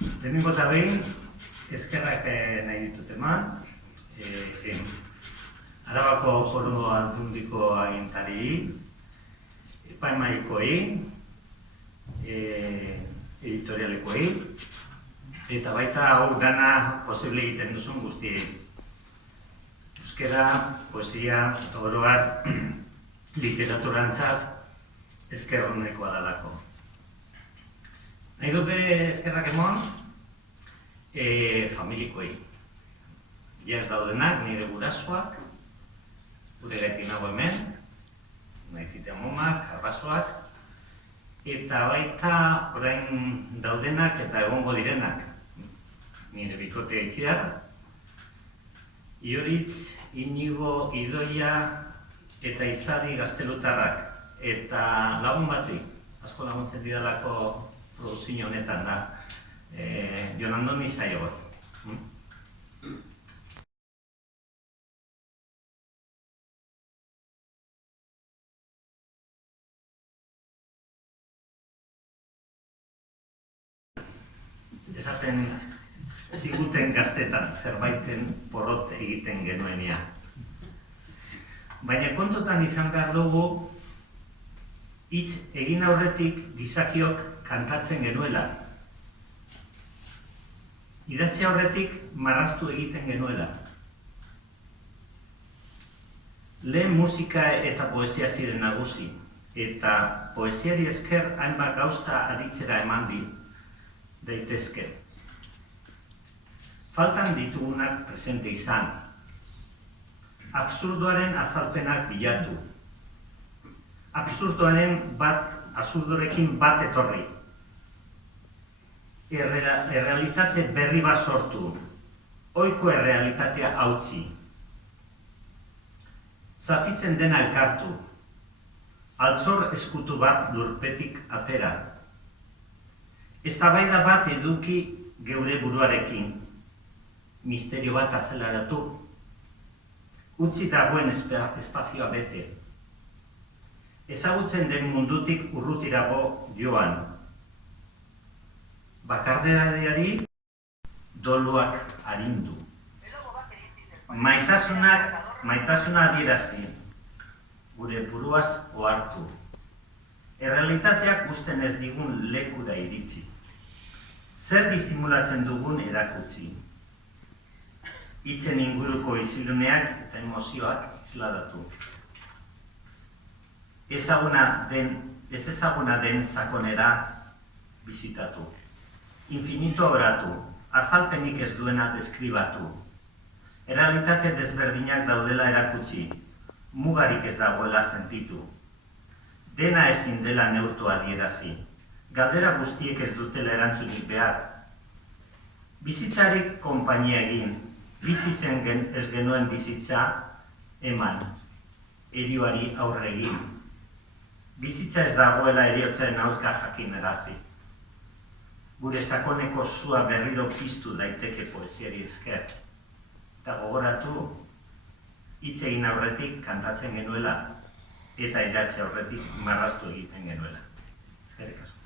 Lehenengo eta behin, eskerrak nahi ditut eman, Arabako Foru Aldundiko agintari, epaimahaikoi, editorialekoi, eta baita hau dana posible egiten duzun guztiei. Euskara, poesia, eta oro har, literaturantzat esker honekoa dalako. Nahi dute eskerrak emon, familikoei. Ja ez daudenak, nire gurasoak, gure gaitik nago hemen, naitite amomak, arbasoak, eta baita orain daudenak eta egongo direnak. Nire bikotea Itziar, Ioritz, Inigo, Idoia eta Izadi gaztelutarrak. Eta lagun bati, asko laguntzen didalako produzio honetan da, Jon Andoni Zaiogor. Esaten ziguten gaztetan, zerbaiten porrot egiten genuenia. Baina kontotan izan behar dugu, hitz egin aurretik gizakiok kantatzen genuela. Idatzi aurretik marraztu egiten genuela. Lehen musika eta poesia ziren nagusi, eta poesiari esker hainbat gauza aditzera eman daitezke. Faltan ditugunak presente izan. Absurdoaren azalpenak bilatu. Absurdorekin bat etorri. Errealitate berri bat sortu. Ohiko errealitatea hautsi. Zatitzen dena elkartu. Altzor eskutu bat lurpetik atera. Eztabaida bat eduki geure buruarekin. Misterio bat azeleratu. Utzi dagoen espazioa bete. Ezagutzen den mundutik urrutirago joan. Bakardadeari doluak arindu. Maitasuna adierazi. Gure buruaz ohartu. Errealitateak uzten ez digun lekura iritsi. Zer disimulatzen dugun erakutsi. Hitzen inguruko isiluneak eta emozioak isladatu. Ez ezaguna den sakonera bizitatu. Infinito oratu, azalpenik ez duena deskribatu. Errealitate desberdinak daudela erakutsi, mugarik ez dagoela sentitu. Dena ezin dela neurtu adierazi, galdera guztiek ez dutela erantzunik behar. Bizitzarik konpainia egin, bizi zen ez genuen bizitza eman, herioari aurre egin. Bizitza ez dagoela heriotzaren aurka jakinarazi. Gure sakoneko sua berriro piztu daiteke poesiari esker. Eta gogoratu, hitz egin aurretik kantatzen genuela, eta idatzi aurretik marraztu egiten genuela. Eskerrik asko.